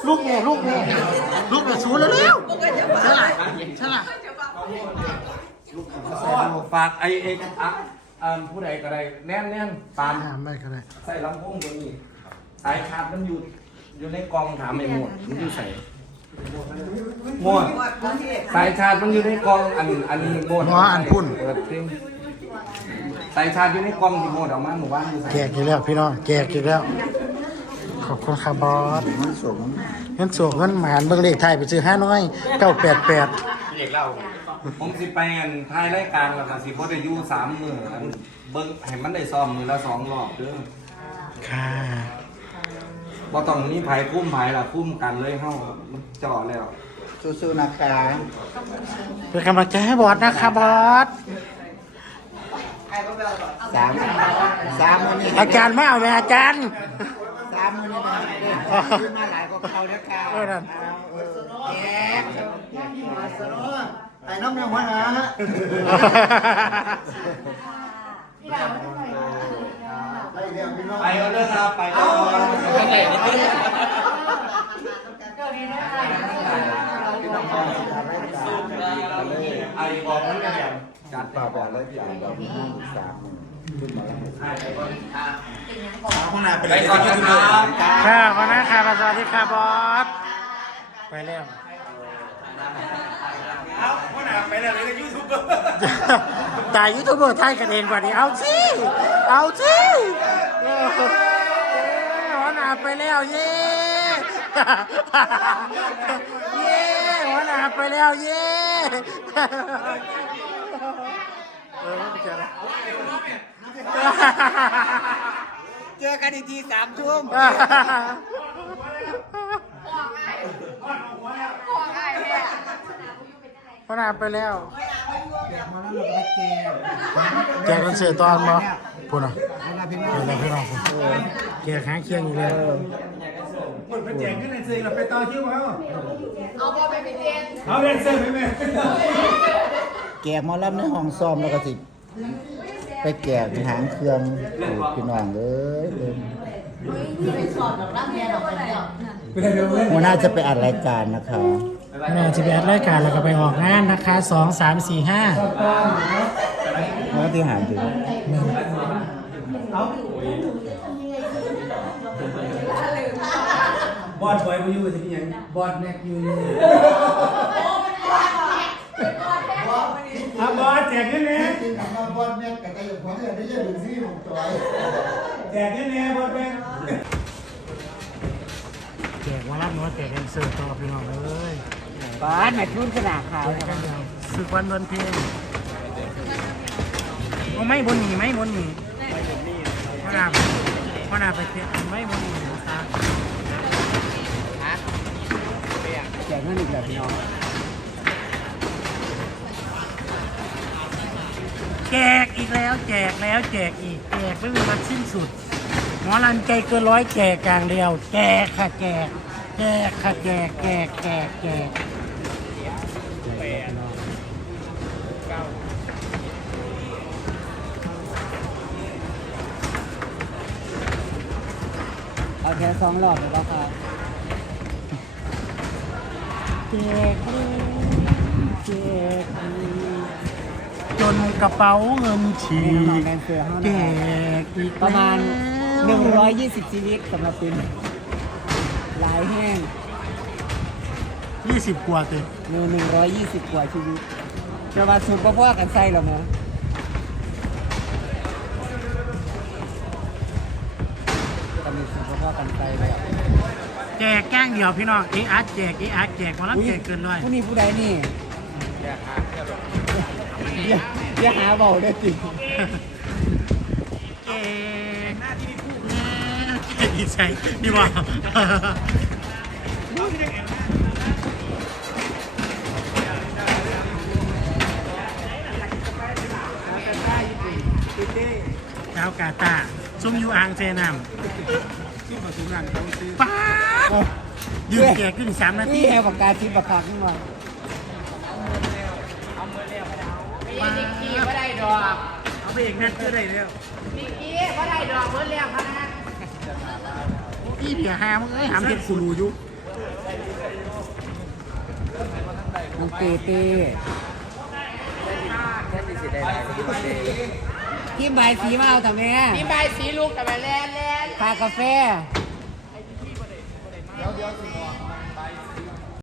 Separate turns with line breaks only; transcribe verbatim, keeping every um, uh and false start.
ลูกแม่ลูกแม่ลูกแม่ชูแล้วเร็วใช่ไหมใช่ไหม
ฝากไอ้ไอ้อ่ะอ่าผู้ใดก็ได้แน่นแน่นปาน
อ่าไม่ก็ได้
ใส่ลำโพงตัวนี้สายขาดมันอยู่อยู่ในกล่องถามไอ้หมวดมันอยู่ใส่หมวดสายชาร์จมันอยู่ในกล่องอันอันโบด
หัวอันพุ่น
เปิดเพลงสายชาร์จอยู่ในกล่องที่โบดออกมาหมู่บ้านอยู่ใส่
แจกอีกแล้วพี่น้องแจกอีกแล้วขอบคุณครับบอสเงินสูงเงินสูงเงินหมานเบิ่งเลขไทยไปซื้อห้าน้อยเก้าแปดแปด
เด็กเล่าผมสิไปอันท้ายรายการแล้วก็สิบ่ได้อยู่สามมื้ออันเบิ่งให้มันได้ซ้อมมื้อละสองรอบเด้อ
ค่ะ
บ่ต้องมีไผคุ้มไผล่ะคุ้มกันเลยเฮามันจ่อแล้ว
สู้ๆนะคะ
เป็นกำลังใจให้บอสนะครับบอส
สามสามมือนี่
อาจารย์ไม่เอาไหมอาจารย์
สามมือนี่มาเด็กขึ้นมาหลายกว่าเขาเด้อค่ะ
เออนั่น
แจ๊กมาสโลไอ้น้องเนี่ยหัวหน้า
ไปเอาเด้อครับไปเด้อไอ้บอกมันแม่จัด
ป่าบอกเลยจ่ายเรามีสามมือขึ้นมาแล้ว
ไปก่อนครับ
ค่ะขอบคุณนะครับสวัสดีครับบอสไปแล้ว
เอาคนหนาไปแล้วเลยยูทูบเบอร์
แต่ยูทูบเบอร์ไทยกันเองกว่านี้เอาสิเอาสิเออหัวหน้าไปแล้วเย้เย้หัวหน้าไปแล้วเย้เออไม่เจอแล้ว
เจอกันอีกทีสามทุ่ม
พนาไปแล้ว
มาแล้วเราไปแจก
แจกกันเสียตอนมาพูดนะ
เวลาพี่น้อง
เดี๋ยวพี่น้องพูดแจกหางเคียงอยู่แล้ว
หมดไปแจกขึ้นในซื้อเราไปต่อคิวเอา
เอาบอลไปเป็นเจน
เอาเรียนเซอร์ไปไหม
แจกหมอลำในห้องซ้อมแล้วก็สิไปแจกหางเครื่องพี่น้องเอ้ย
ที่ไปสอบแบบรับเรียนออกไปแล้ว
ไปเดี๋ยวเว้ย
หัวหน้าจะไปอัดรายการนะคะ
แม่จะไปอัดรายการแล้วก็ไปออกงานนะคะสองสามสี่ห้า
เมื่อที่หายถึง
บอดบอยมาอยู่ที่ยังบอดแม็กอยู่อ่ะบอดแจกเงี้ยเนี่ย
จริงๆมาบอลแม่กับแต่ยังพอที่จะได้ยินซี่ผมจอย
แจกเงี้ยเนี่ยบอดแม็ก
แจกมารับน้อยแจกแอนเซอร์ต่อพี่น้องเลย
บ้านแม่ทุ่นขนาดขาว
แจกกันยาวศึกวันเดินเพลงโอ้ไม่บนหนีไม่บนหนีพ่อนาพ่อนาไปเตะไม่บนหนีนะครับ
แจกเงินอีกแล้วพี่น้อง
แจกอีกแล้วแจกแล้วแจกอีกแจกไม่มีวันสิ้นสุดหมอรันใจเกินร้อยแจกอย่างเดียวแจกค่ะแจกแจกค่ะแจกแจกแจกแจก
เอาแค่สองรอบเลยป่ะครับ
แจกแจกจนกระเป๋าเงินฉีกแจกอีก
ประมาณหนึ่งร้อยยี่สิบชีวิตสำหรับปีนี้หลายแห้ง
ยี่สิบกว่าเต็ม
หนึ่งหนึ่งร้อยยี่สิบกว่าชีวิตจะมาสุดพ่อๆกันใส่หรอมั้งก็มีสุดพ่อๆกันใส่เลย
แจกแกล้งเดียวพี่น้องเออาร์แจกเออาร์แจกมาแล้วแจกเกินร้อย
ผู้นี้ผู้ใดนี่อย่าอย่าหาเบาได้จริง
แจกแจกดีใจดีว่าเจ้ากาตาร์ซุ่มยูอังเซนามป้าดยืนแจกขึ้นสามนาที
นี่แหวกับการทิพย์ประคักนี่ว่า
ไม่ได้ขี่ก็ได้ดอก
เอาไปเอกนั่นก็ได้แล้ว
มีขี่ก็ได้ดอกเบิร์ดแล้วพะนะ
พี่เดี๋ยวหามึงเอ้ยหามเห็ดกูรู้อยู่น้องเต้เต้ทีมใบายสีมาเอาแต่แม่
มีใบสีลูกกับใบแลนแลน
พากาแฟ